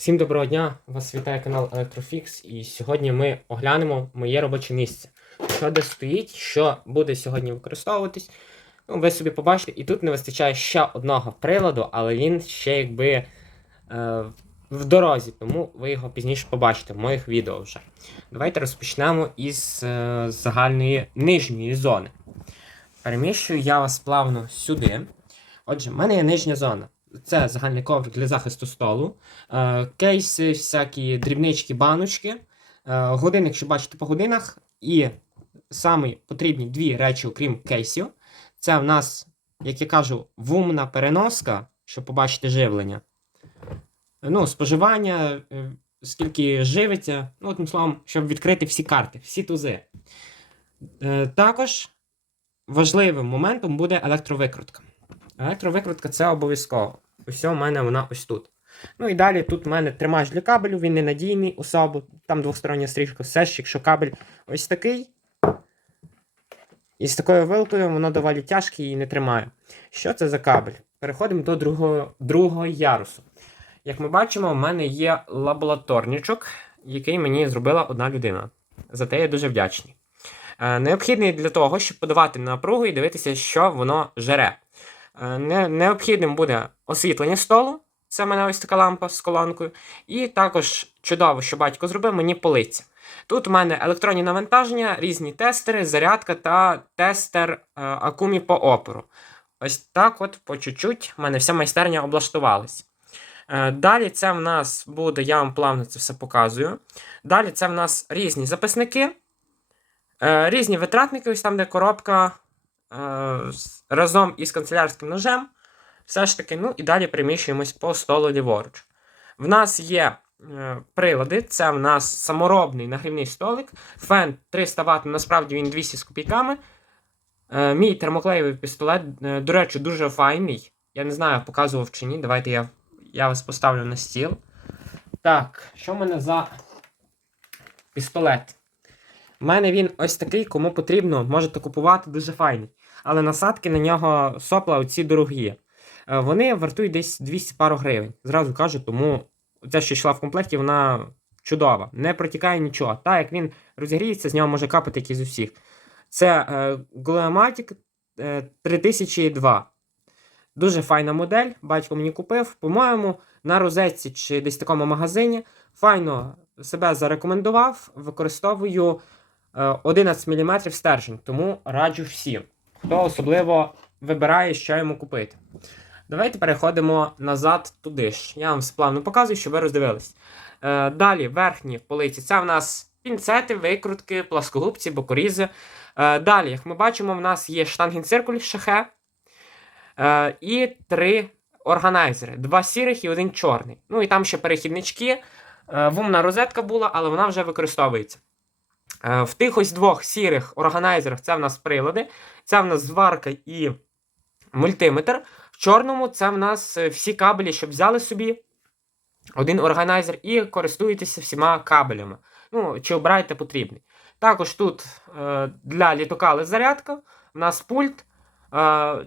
Всім доброго дня! Вас вітає канал Electrofix і сьогодні ми оглянемо моє робоче місце. Що де стоїть, що буде сьогодні використовуватись. Ну, ви собі побачите, і тут не вистачає ще одного приладу, але він ще якби е, в дорозі, тому ви його пізніше побачите в моїх відео вже. Давайте розпочнемо із е, загальної нижньої зони. Переміщую я вас плавно сюди. Отже, в мене є нижня зона. Це загальний коврик для захисту столу, е, кейси, всякі дрібнички, баночки, е, годинник, що бачите по годинах, і самі потрібні дві речі, окрім кейсів. Це в нас, як я кажу, вумна переноска, щоб побачити живлення. Ну, споживання, е, скільки живиться, ну, одним словом, щоб відкрити всі карти, всі тузи. Також важливим моментом буде електровикрутка. Електровикрутка це обов'язково. Ось у мене вона ось тут. Ну і далі тут в мене тримач для кабелю, він ненадійний особо, там двостороння стрічка, все ж, якщо кабель ось такий. І з такою вилкою воно доволі тяжке і не тримає. Що це за кабель? Переходимо до другого, другого ярусу. Як ми бачимо, в мене є лабораторничок, який мені зробила одна людина. За те я дуже вдячний. Е, необхідний для того, щоб подавати напругу і дивитися, що воно жере. Е, Не, необхідним буде освітлення столу. Це в мене ось така лампа з колонкою. І також чудово, що батько зробив, мені полиця. Тут у мене електронні навантаження, різні тестери, зарядка та тестер е, акумі по опору. Ось так от по чуть-чуть в мене вся майстерня облаштувалась. Е, Далі це в нас буде, я вам плавно це все показую. Далі це в нас різні записники, е, різні витратники, ось там, де коробка разом із канцелярським ножем. Все ж таки, ну і далі переміщуємось по столу ліворуч. В нас є е, прилади, це в нас саморобний нагрівний столик, фен 300 Вт, насправді він 200 з копійками. Е, мій термоклеєвий пістолет, е, до речі, дуже файний. Я не знаю, показував чи ні. Давайте я, я вас поставлю на стіл. Так, що в мене за пістолет? У мене він ось такий, кому потрібно, можете купувати дуже файний. Але насадки на нього сопла оці дорогі. Е, Вони вартують десь 200 пару гривень. Зразу кажу, тому ця, що йшла в комплекті, вона чудова. Не протікає нічого. Так, як він розігріється, з нього може капати як із усіх. Це е, Glowmatic е, 3002. Дуже файна модель. Батько мені купив. По-моєму, на розетці чи десь в такому магазині. Файно себе зарекомендував. Використовую е, 11 мм стержень, тому раджу всім, хто особливо вибирає, що йому купити. Давайте переходимо назад туди ж. Я вам плавно показую, щоб ви роздивились. Е, далі, верхні полиці. Це в нас пінцети, викрутки, пласкогубці, бокорізи. Е, далі, як ми бачимо, в нас є штангенциркуль шахе. Е, і три органайзери: два сірих і один чорний. Ну і там ще перехіднички. Е, вумна розетка була, але вона вже використовується. Е, в тих ось двох сірих органайзерах це в нас прилади, це в нас зварка і мультиметр. В чорному це в нас е, всі кабелі, щоб взяли собі один органайзер і користуєтеся всіма кабелями. Ну, чи обираєте потрібний. Також тут е, для літокали зарядка, в нас пульт.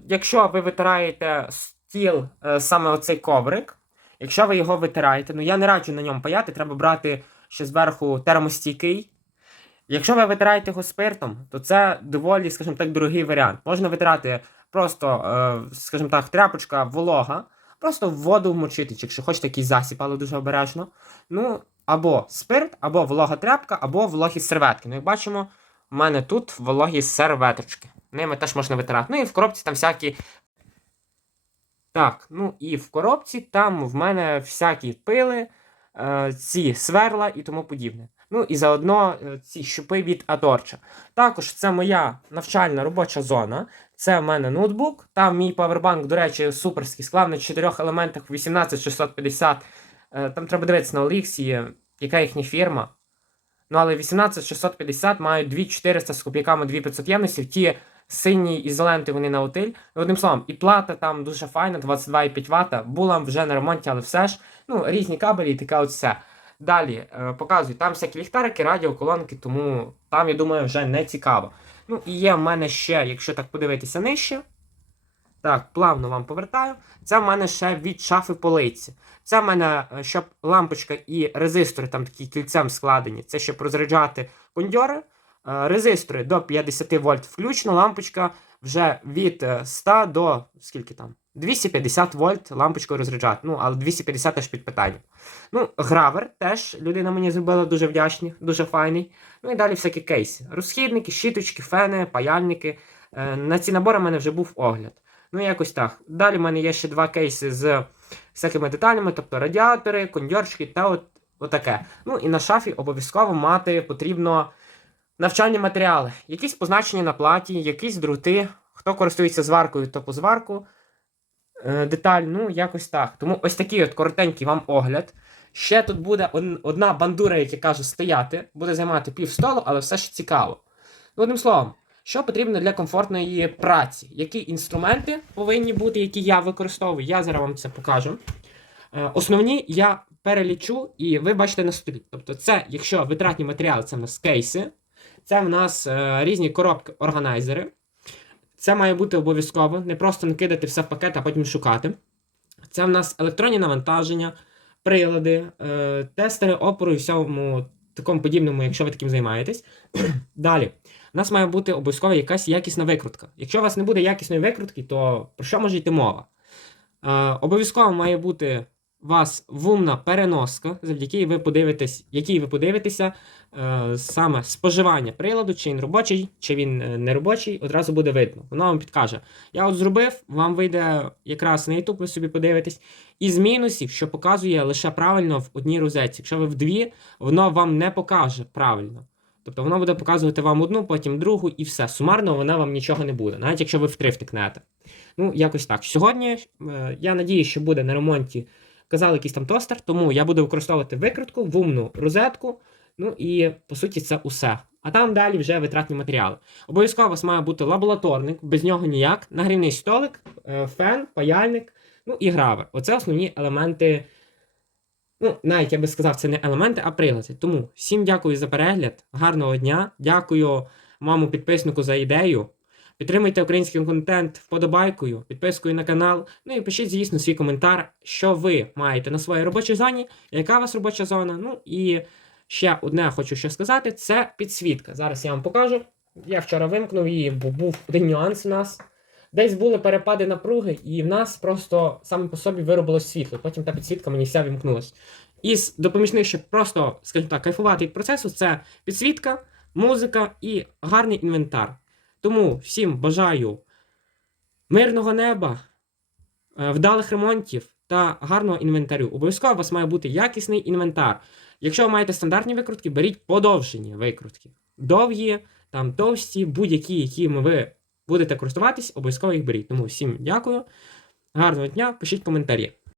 Якщо ви витираєте стіл, саме оцей коврик, якщо ви його витираєте, ну я не раджу на ньому паяти, треба брати ще зверху термостійкий. Якщо ви витираєте його спиртом, то це доволі, скажімо так, дорогий варіант. Можна витирати просто, е, скажімо так, тряпочка волога, просто в воду вмочити, якщо хочете якийсь засіб, але дуже обережно. Ну, або спирт, або волога тряпка, або вологі серветки. Ну, як бачимо, в мене тут вологі серветочки. Ними теж можна витирати. Ну і в коробці там всякі. Так, ну і в коробці там в мене всякі пили, е, ці сверла і тому подібне. Ну і заодно е, ці щупи від Аторча. Також це моя навчальна робоча зона. Це в мене ноутбук. Там мій павербанк, до речі, суперський, склав на 4 елементах 18650. Е, Там треба дивитися на Оліксі, яка їхня фірма. Ну, але 18650 мають 2400 з копійками 2500 ємності. Ті сині ізоленти вони на утиль. Одним словом, і плата там дуже файна, 22,5 Вт. Була вже на ремонті, але все ж. Ну, різні кабелі і таке от все. Далі е, показую, там всякі ліхтарики, радіоколонки, тому там, я думаю, вже не цікаво. Ну, і є в мене ще, якщо так подивитися нижче, Так, плавно вам повертаю. Це в мене ще від шафи полиці. Це в мене, е, щоб лампочка і резистори там такі кільцем складені. Це щоб розряджати кондьори. Е, Резистори до 50 вольт включно, лампочка вже від е, 100 до скільки там? 250 вольт лампочкою розряджати. Ну, але 250 теж під питанням. Ну, гравер теж людина мені зробила дуже вдячний, дуже файний. Ну і далі всякі кейси. Розхідники, щіточки, фени, паяльники. Е, На ці набори в мене вже був огляд. Ну, якось так. Далі в мене є ще два кейси з всякими деталями, тобто радіатори, кондьорчики та от, отаке. Ну і на шафі обов'язково мати потрібно навчальні матеріали. Якісь позначення на платі, якісь друти. Хто користується зваркою, то по зварку. Е, Деталь, ну, якось так. Тому ось такий от коротенький вам огляд. Ще тут буде одна бандура, як я кажу, стояти, буде займати пів столу, але все ж цікаво. Одним словом, що потрібно для комфортної праці? Які інструменти повинні бути, які я використовую? Я зараз вам це покажу. Е, Основні я перелічу, і ви бачите на столі. Тобто, це, якщо витратні матеріали, це в нас кейси, це в нас е, різні коробки, органайзери. Це має бути обов'язково, не просто накидати все в пакет, а потім шукати. Це в нас електронні навантаження, прилади, е, тестери опору і всьому такому подібному, якщо ви таким займаєтесь. Далі. У нас має бути обов'язково якась якісна викрутка. Якщо у вас не буде якісної викрутки, то про що може йти мова? Е, обов'язково має бути вас вумна переноска, завдяки ви подивитесь, якій ви подивитеся е, саме споживання приладу, чи він робочий, чи він е, не робочий, одразу буде видно. Воно вам підкаже. Я от зробив, вам вийде якраз на YouTube, ви собі подивитесь. Із мінусів, що показує лише правильно в одній розетці. Якщо ви в дві, воно вам не покаже правильно. Тобто воно буде показувати вам одну, потім другу, і все. Сумарно вона вам нічого не буде, навіть якщо ви в втикнете. Ну, якось так. Сьогодні е, я надію, що буде на ремонті казали якийсь там тостер, тому я буду використовувати викрутку, вумну розетку. Ну і по суті це усе. А там далі вже витратні матеріали. Обов'язково у вас має бути лабораторник, без нього ніяк, нагрівний столик, е, фен, паяльник, ну і гравер. Оце основні елементи. Ну, навіть я би сказав, це не елементи, а прилади. Тому всім дякую за перегляд, гарного дня. Дякую маму підписнику за ідею. Підтримуйте український контент вподобайкою, підпискою на канал. Ну і пишіть, звісно, свій коментар, що ви маєте на своїй робочій зоні, яка у вас робоча зона. Ну і ще одне хочу ще сказати: це підсвітка. Зараз я вам покажу. Я вчора вимкнув її, бо був один нюанс у нас. Десь були перепади напруги, і в нас просто саме по собі виробилось світло. Потім та підсвітка мені вся вімкнулась. Із допоміжних, щоб просто, скажімо так, кайфувати від процесу, це підсвітка, музика і гарний інвентар. Тому всім бажаю мирного неба, е, вдалих ремонтів та гарного інвентарю. Обов'язково у вас має бути якісний інвентар. Якщо ви маєте стандартні викрутки, беріть подовжені викрутки. Довгі, там товсті, будь-які, якими ви будете користуватись, обов'язково їх беріть. Тому всім дякую. Гарного дня, пишіть коментарі.